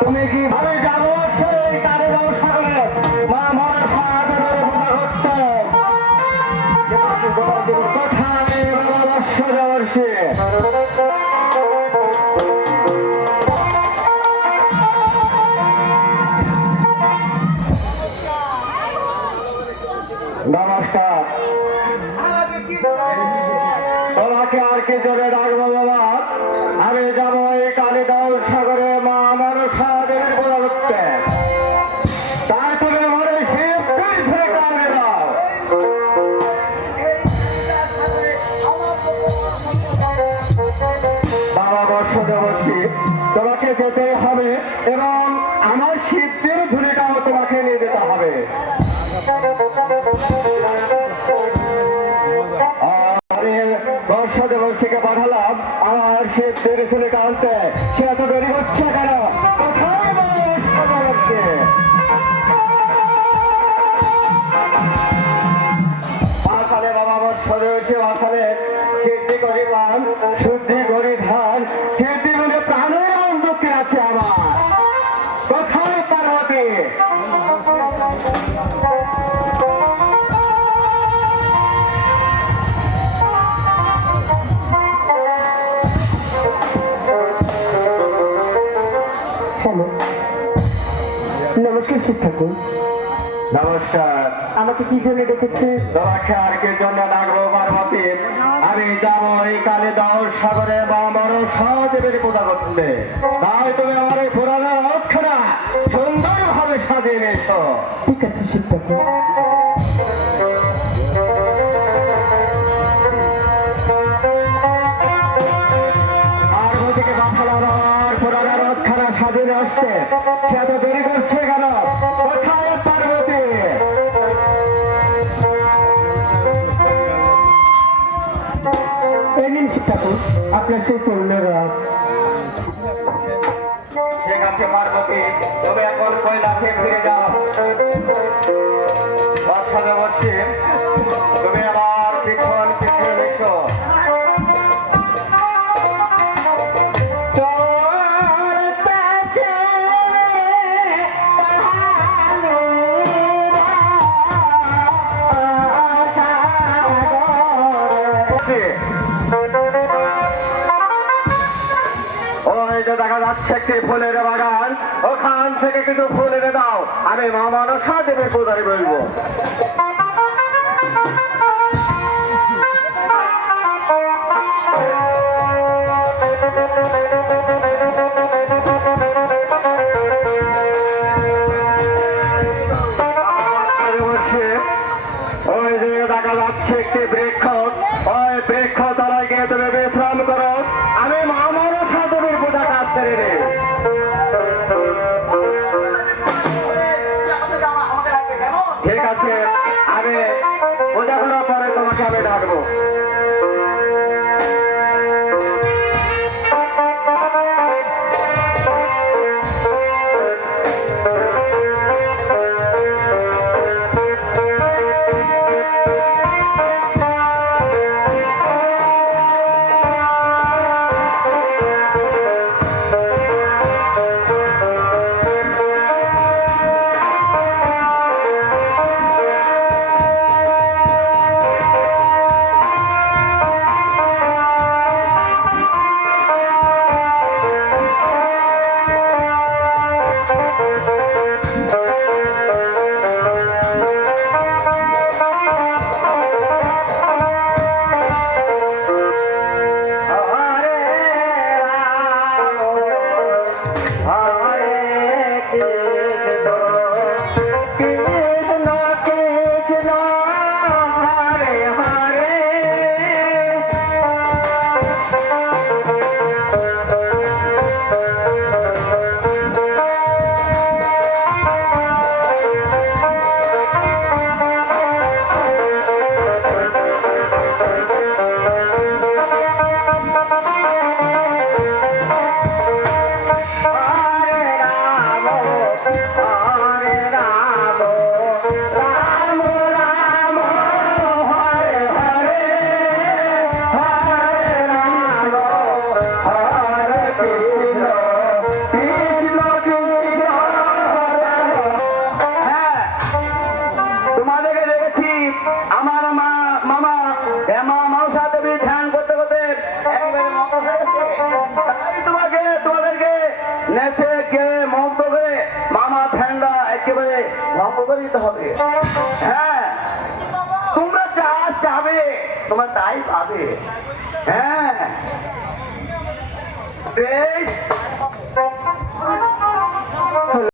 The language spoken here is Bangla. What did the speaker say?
তুমি কি ভাবে যাবো সেই কারে যাবো সাগরে মা মরা সাগরের কথা হচ্ছে কোথায় বর্ষ যাওয়ার্ষে নমস্কার। তোমাকে আর কি জোরে ডাকবো বাবা? আমি যাবো এই কালিদাস সাগরে মা মনসা দেবীর পূজা করতে। তাই তুমি মনে শিব ধরে কামড়ে দাও। বাবা বর্ষদেব শিব, তোমাকে যেতে হবে এবং আমার শিবদের ঝুলিটাও তোমাকে নিয়ে যেতে হবে। বর্ষদেবকে পাঠালাম আমার শিবদের ঝুলিটা আনতে। সে এত দেরি হচ্ছে কেন? কোথায় মাথালে বাবা বর্ষদেব মাথালে সিদ্ধি করি পান শুদ্ধি করি ধান সিদ্ধি বলে প্রাণের বন্ধুকে আছে আমার। কোথায় পার্বতী? নমস্কার শিব ঠাকুর। নমস্কার। আমাকে কি জন্য ডেকেছে? তোমাকে আর কি জন্য ডাকবো পার্বতী? আমি যাবো এই কালিদাস সাগরে মা মনসা দেবীর পূজা করতে। তাই তুমি আমার এই পুরানো রক্ষণা সুন্দর ভাবে সাজিয়ে এসো। ঠিক আছে শিব ঠাকুর। পার্বতীকে পাঠালাম আমার পুরানো রক্ষণা সাজিয়ে আসতে। সে এত দেরি করছে কেন? কোথায় পার্বতী? এই নিন শিব ঠাকুর আপনার সেই পূর্ণের রাত। ঠিক আছে পার্বতী, তুমি এখন কৈলাসে ফিরে যাও। বর্ষাতে বসে তুমি আমার পিছন পিছনে এসো। ওই যে দেখা যাচ্ছে একটি ফুলের বাগান, ওখান থেকে কিছু ফুল এনে দাও। আমি মা মনসা দেবীর পূজারি বলবো। ওই যে দেখা যাচ্ছে একটি বৃক্ষ, ওই বৃক্ষ তলায় গিয়ে তুমি বিশ্রাম করো। আমি মা মনসা দেবীর পূজা কাজ করে রে। ঠিক আছে, আমি পূজা করার পরে তোমাকে আমি ডাকবো। আমার মামা মাউসা দেবী ধ্যান করতে করতে একেবারে মগ্ন হয়ে গেছে। তাই তোমাদেরকে নেচে কে মুগ্ধ করে মামা ধ্যানটা একেবারে ভঙ্গ করে দিতে হবে। হ্যাঁ, তোমরা যা চাবে তোমরা তাই পাবে। হ্যাঁ বেশ